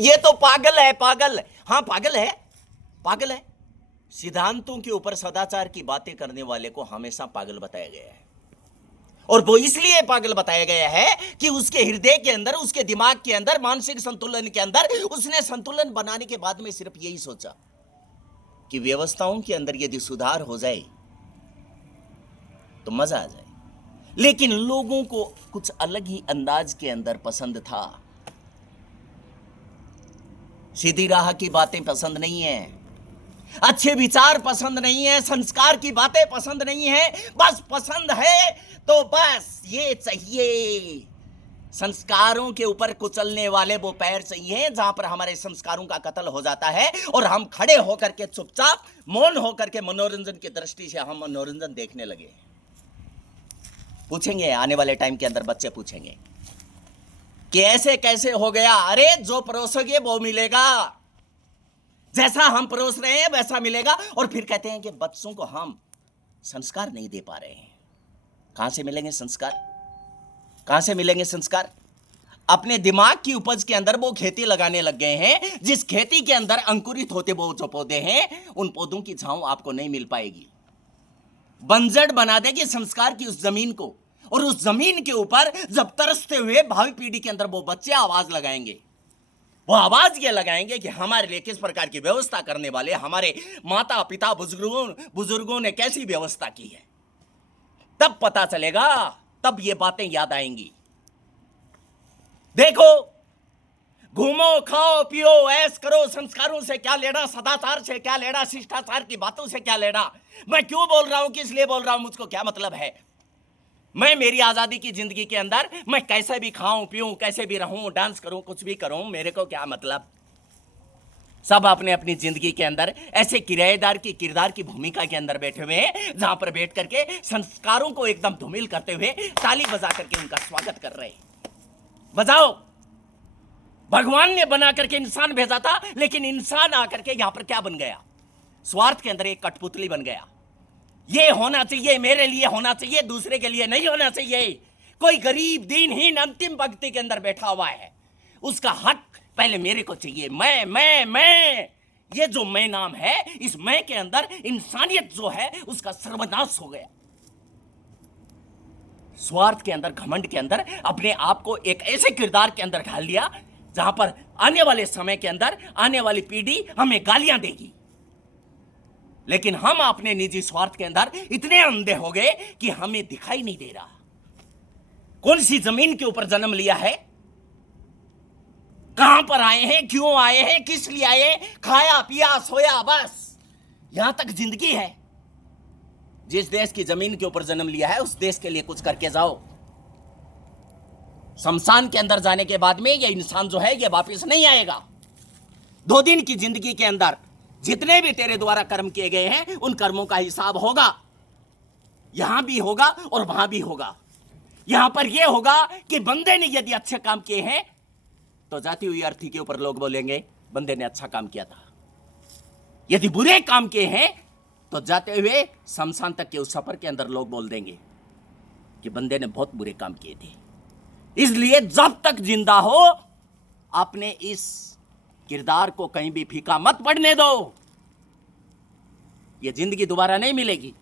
ये तो पागल है, पागल। हाँ पागल है, पागल है। सिद्धांतों के ऊपर सदाचार की बातें करने वाले को हमेशा पागल बताया गया है, और वो इसलिए पागल बताया गया है कि उसके हृदय के अंदर, उसके दिमाग के अंदर, मानसिक संतुलन के अंदर उसने संतुलन बनाने के बाद में सिर्फ यही सोचा कि व्यवस्थाओं के अंदर यदि सुधार हो जाए तो मजा आ जाए। लेकिन लोगों को कुछ अलग ही अंदाज के अंदर पसंद था। सीधी राह की बातें पसंद नहीं है, अच्छे विचार पसंद नहीं है, संस्कार की बातें पसंद नहीं है। बस पसंद है तो बस ये चाहिए, संस्कारों के ऊपर कुचलने वाले वो पैर चाहिए जहां पर हमारे संस्कारों का कत्ल हो जाता है और हम खड़े होकर के चुपचाप मौन होकर के मनोरंजन की दृष्टि से हम मनोरंजन देखने लगे। पूछेंगे आने वाले टाइम के अंदर, बच्चे पूछेंगे कि ऐसे कैसे हो गया। अरे जो परोसोगे वो मिलेगा, जैसा हम परोस रहे हैं वैसा मिलेगा। और फिर कहते हैं कि बच्चों को हम संस्कार नहीं दे पा रहे हैं। कहां से मिलेंगे संस्कार? कहां से मिलेंगे संस्कार? अपने दिमाग की उपज के अंदर वो खेती लगाने लग गए हैं, जिस खेती के अंदर अंकुरित होते वो जो पौधे हैं, उन पौधों की छांव आपको नहीं मिल पाएगी। बंजर बना देगी संस्कार की उस जमीन को, और उस जमीन के ऊपर जब तरसते हुए भावी पीढ़ी के अंदर वो बच्चे आवाज लगाएंगे, वो आवाज ये लगाएंगे कि हमारे लिए किस प्रकार की व्यवस्था करने वाले हमारे माता पिता बुजुर्गों ने कैसी व्यवस्था की है। तब पता चलेगा, तब ये बातें याद आएंगी। देखो, घूमो खाओ पियो ऐश करो, संस्कारों से क्या लेना, सदाचार से क्या लेना, शिष्टाचार की बातों से क्या लेना। मैं क्यों बोल रहा हूं, किस लिए बोल रहा हूं, मुझको क्या मतलब है। मैं मेरी आजादी की जिंदगी के अंदर मैं कैसे भी खाऊं पीऊं, कैसे भी रहूं, डांस करूं, कुछ भी करूं, मेरे को क्या मतलब। सब अपने अपनी जिंदगी के अंदर ऐसे किराएदार की किरदार की भूमिका के अंदर बैठे हुए हैं, जहां पर बैठ करके संस्कारों को एकदम धूमिल करते हुए ताली बजा करके उनका स्वागत कर रहे हैं। बजाओ। भगवान ने बना करके इंसान भेजा था, लेकिन इंसान आकर के यहां पर क्या बन गया? स्वार्थ के अंदर एक कठपुतली बन गया। ये होना चाहिए, मेरे लिए होना चाहिए, दूसरे के लिए नहीं होना चाहिए। कोई गरीब दीनहीन अंतिम पंक्ति के अंदर बैठा हुआ है, उसका हक पहले मेरे को चाहिए। मैं ये जो मैं नाम है, इस मैं के अंदर इंसानियत जो है उसका सर्वनाश हो गया। स्वार्थ के अंदर, घमंड के अंदर अपने आप को एक ऐसे किरदार के अंदर ढाल लिया जहां पर आने वाले समय के अंदर आने वाली पीढ़ी हमें गालियां देगी। लेकिन हम अपने निजी स्वार्थ के अंदर इतने अंधे हो गए कि हमें दिखाई नहीं दे रहा कौन सी जमीन के ऊपर जन्म लिया है, कहां पर आए हैं, क्यों आए हैं, किस लिए आए, खाया पिया सोया, बस यहां तक जिंदगी है। जिस देश की जमीन के ऊपर जन्म लिया है उस देश के लिए कुछ करके जाओ। शमशान के अंदर जाने के बाद में ये इंसान जो है ये वापस नहीं आएगा। 2 दिन की जिंदगी के अंदर जितने भी तेरे द्वारा कर्म किए गए हैं उन कर्मों का हिसाब होगा। यहां भी होगा और वहां भी होगा। यहां पर यह होगा कि बंदे ने यदि अच्छे काम किए हैं तो जाती हुई अर्थी के ऊपर लोग बोलेंगे बंदे ने अच्छा काम किया था। यदि बुरे काम किए हैं तो जाते हुए शमशान तक के उस सफर के अंदर लोग बोल देंगे कि बंदे ने बहुत बुरे काम किए थे। इसलिए जब तक जिंदा हो अपने इस किरदार को कहीं भी फीका मत पड़ने दो। यह जिंदगी दोबारा नहीं मिलेगी।